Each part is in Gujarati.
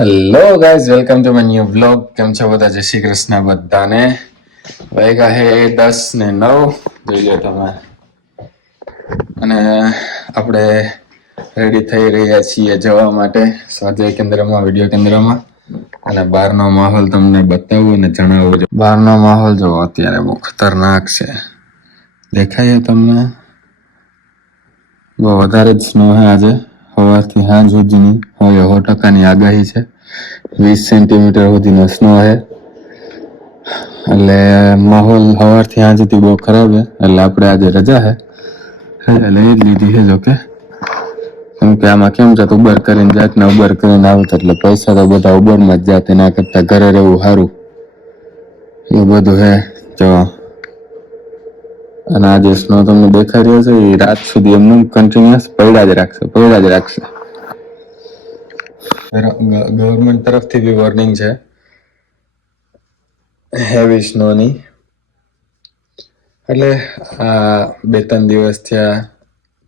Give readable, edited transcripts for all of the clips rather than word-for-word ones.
Hello guys, welcome to my new vlog. કેમ છો બધા? જય શ્રી કૃષ્ણ બધાને. વાગ્યા હે 10:09, જોઈ લો તમે. અને આપણે રેડી થઈ રહ્યા છીએ જવા માટે સ્વાધ્યાય કેન્દ્રમાં, વિડીયો કેન્દ્રમાં. અને બહારનો માહોલ તમને બતાવું અને જણાવું. બહારનો માહોલ જો અત્યારે બહુ ખતરનાક છે. દેખાય તમને? બહુ વધારે જ સ્નો છે આજે. સવારથી સાંજ સુધીની હવે 100% આગાહી છે. 20 સેન્ટીમીટર સુધીનો સ્નો છે. એટલે માહોલ સવારથી સાંજ સુધી બહુ ખરાબ છે. એટલે આપણે આજે રજા છે લઈ જ લીધી છે. જોકે કેમ કે આમાં કેમ છે, ઉબર કરીને જાત ને ઉબર કરીને આવત એટલે પૈસા તો બધા ઉબરમાં જ જાત. એના કરતા ઘરે રહેવું સારું. એવું બધું છે જો. અને આ જે સ્નો તમને દેખાઈ રહ્યો છે એ રાત સુધી એમને કન્ટિન્યુઅસ પડ્યા જ રાખશે. ગવર્મેન્ટ તરફથી બી વોર્નિંગ છે હેવી સ્નોની. એટલે આ 2-3 દિવસ થયા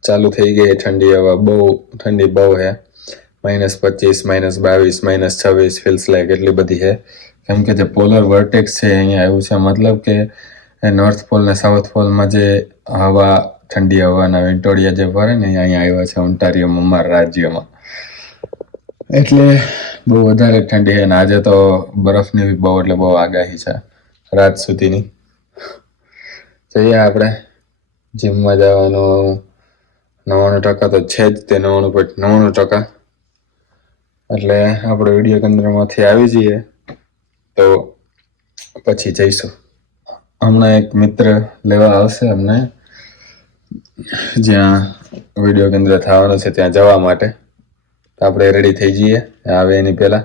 ચાલુ થઈ ગઈ ઠંડી. હવા બહુ ઠંડી બહુ છે. -25, -22, -26 ફીલ્સ લાઈક એટલી બધી છે. કેમ કે જે પોલર વર્ટેક્સ છે અહીંયા આવ્યું છે. મતલબ કે નોર્થ પોલ ને સાઉથ પોલમાં જે હવા, ઠંડી હવાના વિંટોળિયા જે ફરે ને અહીંયા આવ્યા છે ઓન્ટારિયોમાં, અમારા રાજ્યમાં. એટલે બહુ વધારે ઠંડી છે. અને આજે તો બરફની બી બહુ એટલે બહુ આગાહી છે રાત સુધીની. જઈએ આપણે જીમમાં જવાનું. 99% તો છે જ તે, 99.99%. એટલે આપણે વિડીયો કેન્દ્રમાંથી આવી જઈએ તો પછી જઈશું. હમણાં એક મિત્ર લેવા આવશે અમને, જ્યાં વિડીયો કેન્દ્ર થવાનું છે ત્યાં જવા માટે. આપણે રેડી થઈ જઈએ આવે એની પહેલા.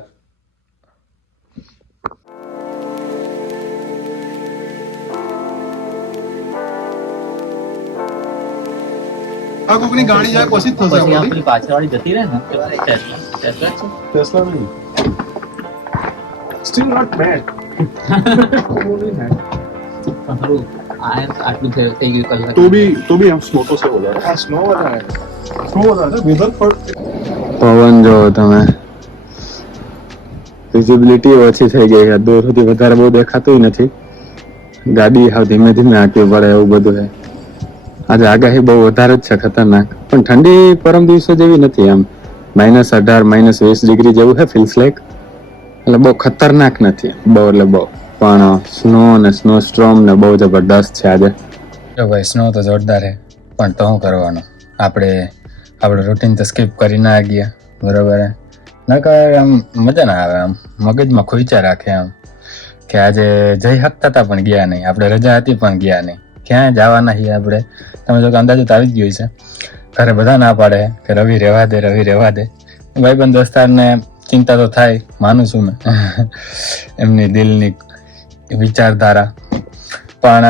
આ કોકની ગાડી જાય પછી જ થશે. પછી આપણી પાછળવાળી જતી રહે ને ટેસ્લા છે. ટેસ્લા નહીં, સ્ટીલ નોટ બેડ. ખરું આટલું થઈ ગયું કલાક. तो भी हम स्नो तो से हो जाए. हाँ स्नो हो रहा है वेदर पर. પવન જો તમે, વિઝિબિલિટી ઓછી થઈ ગઈ છે. દૂર સુધી વધારે બહુ દેખાતું નથી. ગાડી હાવ ધીમે ધીમે હાંકવી પડે એવું બધું છે. આજે આગાહી બહુ વધારે જ છે, ખતરનાક. પણ ઠંડી પરમ દિવસો જેવી નથી. આમ -18, -20 ડિગ્રી જેવું છે ફીલ્સ લાઈક. એટલે બહુ ખતરનાક નથી બહુ, એટલે બહુ. પણ સ્નો અને સ્નો સ્ટ્રોમ ને બહુ જબરદસ્ત છે આજે. જો ભાઈ, સ્નો તો જોરદાર છે, પણ તો શું કરવાનું? આપણે રૂટીન તો સ્કીપ કરી ના ગયા, બરોબર હે. નકર આમ મજા ના આવે. આમ મગજમાં ખુઈચા રાખે આમ કે આજે જઈ શકતા હતા પણ ગયા નહીં. આપણે રજા હતી પણ ગયા નહીં. ક્યાં જવાના છીએ આપણે? તમે જો કે અંદાજો તો આવી જ ગયું છે. ઘરે બધા ના પાડે કે રવિ રહેવા દે. ભાઈબંધ દોસ્તારને ચિંતા તો થાય, માનું છું મેં એમની દિલની વિચારધારા. પણ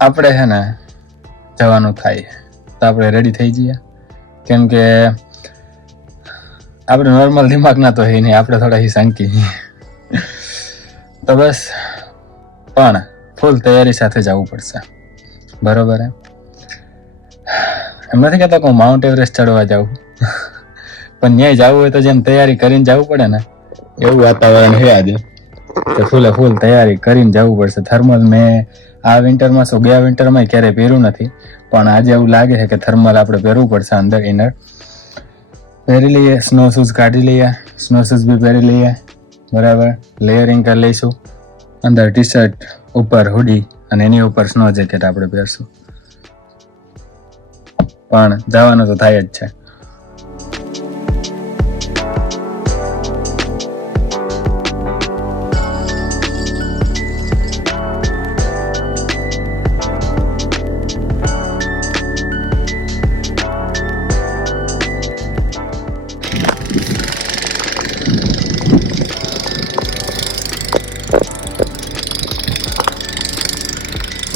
આપણે છે ને જવાનું થાય તો આપણે રેડી થઈ જઈએ. કેમ કે આપણે નોર્મલ દિમાગના તો હે નહીં, આપણે થોડા શંકી. તો બસ, પણ ફૂલ તૈયારી સાથે જવું પડશે, બરોબર હે. એમ નથી કહેતો કે હું માઉન્ટ એવરેસ્ટ ચડવા જાઉં, પણ ન્યાય જવું હોય તો જેમ તૈયારી કરીને જવું પડે ને એવું વાતાવરણ છે આજે. તો ફૂલ તૈયારી કરીને જવું પડશે. થર્મલ મેં આ વિન્ટરમાં ગયા વિન્ટરમાં ક્યારેય પહેર્યું નથી, પણ આજે એવું લાગે છે કે થર્મલ આપણે પહેરવું પડશે. અંદર ઇનર પહેરી લઈએ, સ્નો શૂઝ કાઢી લઈએ, સ્નો શૂઝ બી પહેરી લઈએ, બરાબર. લેયરિંગ કરી લઈશું. અંદર ટી શર્ટ, ઉપર હુડી અને એની ઉપર સ્નો જેકેટ આપણે પહેરશું. પણ જવાનું તો થાય જ છે.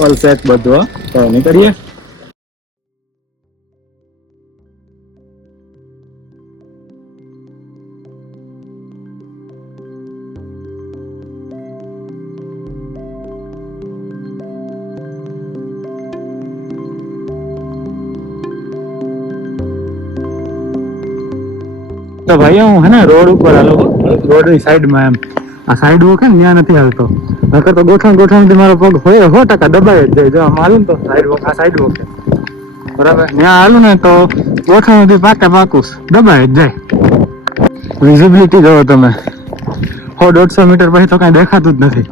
ઓલ સેટ બધું તો નીકળીએ. તો ભાઈ હું હે ને રોડ ઉપર હાલો, રોડ ની સાઈડમાં એમ આ સાઈડ વોક હે ને ત્યાં નથી હાલતો, નકર તો ગોઠણ થી મારો પગ હોય 100% દબાઈ જ જાય. જો આમ હાલું ને તો સાઈડ વોક, આ સાઈડ વોક છે બરાબર, ત્યાં હાલું ને તો ગોઠણ થી પાકું દબાઈ જ જાય. વિઝિબિલિટી જોવો તમે, 100-150 મીટર પછી તો કઈ દેખાતું જ નથી.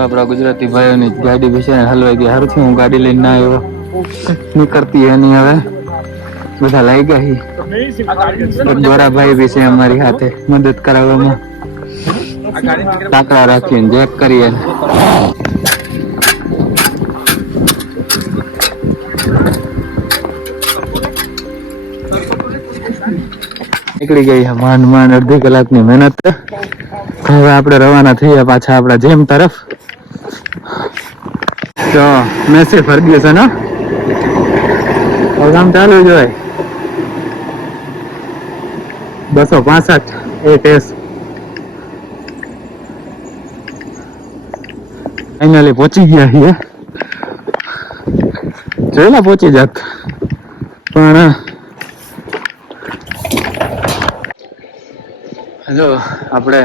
આપડા ગુજરાતી ભાઈઓની ગાડી વિશે હલવાઈ ગઈ. હારું થયું હું ગાડી લઈને ના આવ્યો, નીકળતી હે નહીં હવે, બધા લઈ ગયા. ગોરાભાઈ બી છે અમારી સાથે મદદ કરાવવામાં, ટાંકડા રાખીને જેક કરીએ. નીકળી ગઈ છે માંડ અડધી કલાકની મહેનત. હવે આપણે રવાના થઈએ પાછા આપણા જેમ તરફ. તો મેસેજ ફર્ગ્યુસન હો, પ્રોગ્રામ ચાલુ જ હોય. 265 ATS ફાઇનલી પહોંચી ગયા છીએ. જોયેલા પહોંચી જાત, પણ જો આપણે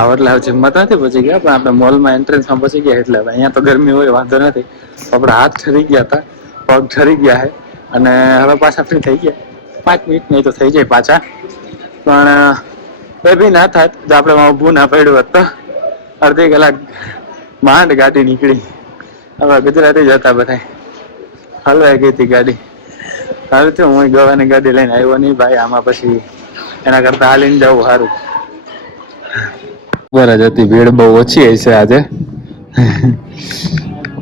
આવડલા જીમમાં નથી પહોંચી ગયા, પણ આપણે મોલમાં એન્ટ્રન્સમાં પહોંચી ગયા. એટલે અહીંયા તો ગરમી હોય વાંધો નથી. આપણા હાથ ઠરી ગયા હતા, પગ ઠરી ગયા છે, અને હવે પાછા ફ્રી થઈ ગયા. 5 મિનિટ નહીં તો થઈ જાય પાછા, પણ એ બી ના થાત જો આપણે ઊભું ના પડ્યું હોત તો. અડધી કલાક માંડ ગાડી નીકળી. હવે ગુજરાતી જ હતા બધા, હલવાઈ ગઈ હતી ગાડી. સારું થયું હું ગવાની ગાડી લઈને આવ્યો નહીં ભાઈ, આમાં પછી એના કરતા હાલીને જવું સારું. બરાબર જ હતી, ભીડ બહુ ઓછી હશે આજે.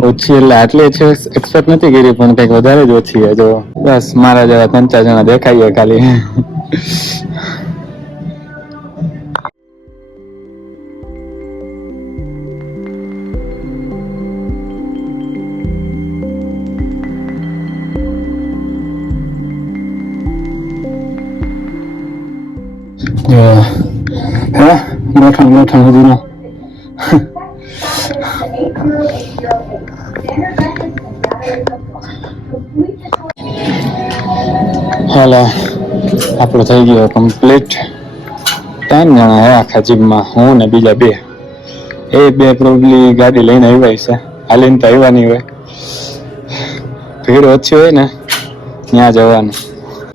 ઓછી એટલે આટલી છે એક્સપેક્ટ નથી કરી, પણ કંઈક વધારે જ ઓછી છે. જો બસ મારા જેવા 3-4 જણા દેખાઈએ ખાલી. ગોઠણ બધું હાલો, આપણો થઈ ગયો કમ્પ્લીટ. 3 જણા હે આખા જીમમાં, હું ને બીજા 2. એ 2 પ્રોબ્લી ગાડી લઈને આવ્યા છે, હાલીને તો આવ્યા નહીં હોય. ભીડ ઓછી હોય ને ત્યાં જવાનું.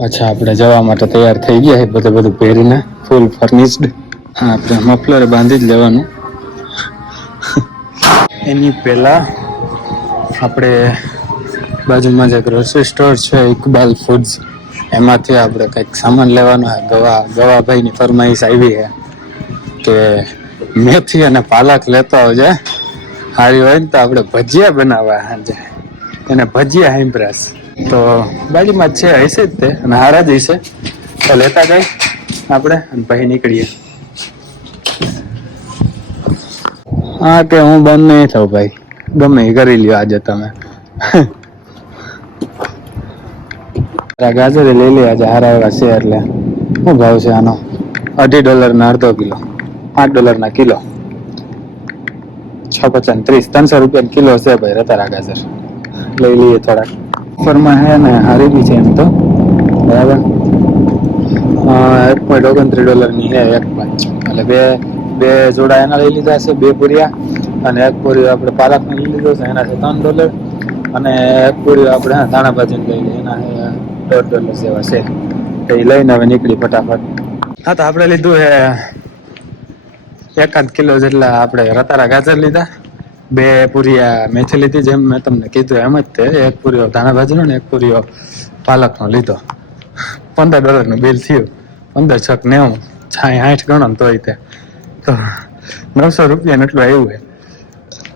અચ્છા, આપણે જવા માટે તૈયાર થઈ ગયા છે, બધું પહેરીને ફૂલ ફર્નિશ્ડ. હા, આપણે મફલર બાંધી જ લેવાનું. એની પહેલા આપણે બાજુમાં જે ગ્રોસરી સ્ટોર છે ઇકબાલ ફૂડ્સ, એમાંથી આપણે કંઈક સામાન લેવાનો. ગવાભાઈની ફરમાઈશ આવી છે કે મેથી અને પાલક લેતો આવજે, સારી હોય ને તો આપણે ભજીયા બનાવવા સાંજે. એને ભજીયા હિમ્પ્રેસ તો બાજુમાં જ છે, હશે જ તે, અને હારા જ હશે. તો લેતા જઈ આપણે અને પછી નીકળીએ. હા, કે હું બંધ નહીં થઉં ભાઈ, ગમે એ કરી લ્યો આજે તમે. ગાજર લઈ લે આજે, હારા એવા છે. એટલે શું ભાવ છે આનો? $2.5 ના અડધો કિલો, $8 ના કિલો, 6.35, 300 રૂપિયા કિલો છે ભાઈ રતારા ગાજર. લઈ લઈએ થોડાક. ઓફરમાં હે ને હારી બી છે એમ તો, બરાબર. $1.29 ની છે 1 પાંચ, એટલે બે જોડા એના લઈ લીધા છે, 2 પૂરિયા, અને 1 પૂરી આપણે પાલકને લઈ લીધો છે, એના છે $3, અને 1 પૂરી આપણે ધાણા ભાજીને લઈ લઈએ, એના $1.5 જેવા છે. તો એ લઈને હવે નીકળી ફટાફટ. હા, તો આપણે લીધું છે 1 કિલો જેટલા આપણે રતારા ગાજર લીધા, 2 પૂરિયા મેથી લીધી, જેમ મેં તમને કીધું એમ જ તે. 1 પૂરીઓ ધાણા ભાજીનો ને 1 પૂરીઓ પાલકનો લીધો. $15 નું બિલ થયું. 15 × 6 = 90, 60 ગણો ને તોય તે તો $900 એટલું આવ્યું છે.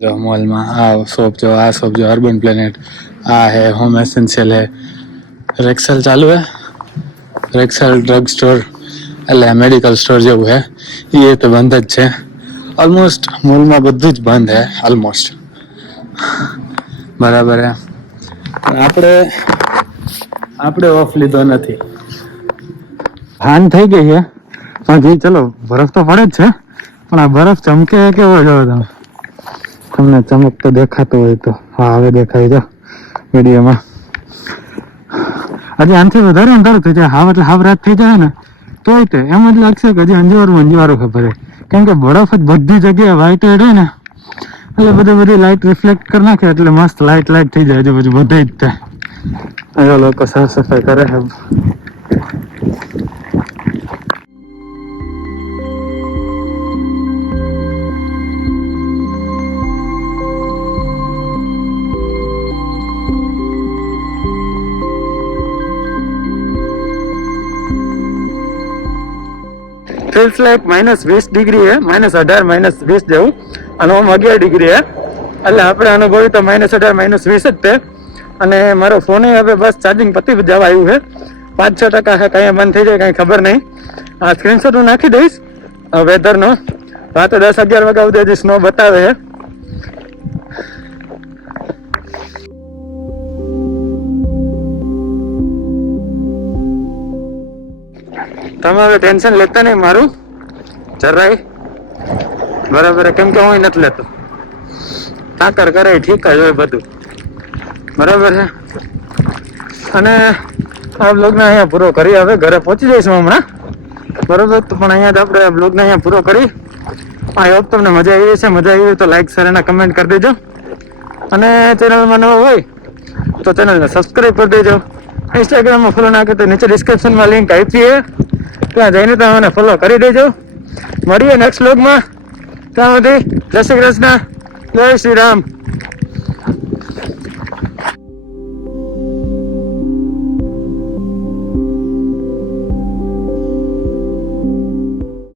જો મોલમાં આ શોપ જો, આ શોપ જો અર્બન પ્લેનેટ, આ હે હોમ એસેન્શિયલ હે. રેક્સેલ ચાલુ હે, રેક્સેલ ડ્રગ સ્ટોર એટલે મેડિકલ સ્ટોર જેવું હે. એ તો બંધ જ છે ઓલમોસ્ટ. મોલમાં બધું જ બંધ હે ઓલમોસ્ટ, બરાબર હે. આપણે ઓફ લીધો નથી. હાન થઈ ગઈ છે, બાકી ચલો બરફ તો પડે જ છે, પણ આ બરફ ચમકે કેવો જોવો તમે, તમને ચમકતો દેખાતો હોય તો. હા હવે દેખાય જો વિડીયોમાં. હજી આનાથી વધારે અંધારું થઈ જાય, હાવ એટલે હાવ રાત થઈ જાય ને તોય તે એમ જ લાગશે કે હજી અંજવારું ખબર છે, કેમ કે બરફ જ બધી જગ્યાએ વ્હાઈટ હોય ને, એટલે બધી લાઇટ રિફ્લેક્ટ કરી નાખે એટલે મસ્ત લાઇટ થઈ જાય છે પછી બધે જ તે. અહીંયા લોકો સાફ સફાઈ કરે છે. ફીલ્સ લાઈક -20 ડિગ્રી છે, -18 -20 જેવું, અને આમ 11 ડિગ્રી છે, એટલે આપણે અનુભવી તો -18 -20 જ તે. અને મારો ફોન હવે બસ ચાર્જિંગ પતી જવા આવ્યું છે, 5-6% છે, કઈ બંધ થઈ જાય કઈ ખબર નહીં. આ સ્ક્રીનશોટ હું નાખી દઈશ વેધરનો. રાતે 10-11 વાગ્યા સુધી હજી સ્નો બતાવે છે. તમે હવે ટેન્શન લેતા નહીં મારું જરાય, બરાબર? કેમ કે હું નથી લેતો, ઠાકર કરે ઠીક જ હોય બધું, બરાબર છે. અને આ બ્લોગને અહીંયા પૂરો કરી, હવે ઘરે પહોંચી જઈશું હમણાં, બરાબર? તો પણ અહીંયા જ આપણે આ બ્લોગને અહીંયા પૂરો કરી. આઈ હોપ તમને મજા આવી છે. મજા આવી હોય તો લાઈક શેર અને કમેન્ટ કરી દેજો, અને ચેનલમાં નવો હોય તો ચેનલને સબસ્ક્રાઈબ કરી દેજો. ઇન્સ્ટાગ્રામમાં ફોલો ના કરો તો નીચે ડિસ્ક્રિપ્શનમાં લિંક આપી છે, ત્યાં જઈને તમે મને ફોલો કરી દેજો. મળીએ નેક્સ્ટ બ્લોગમાં, ત્યાં સુધી જય શ્રી કૃષ્ણ, જય શ્રી રામ.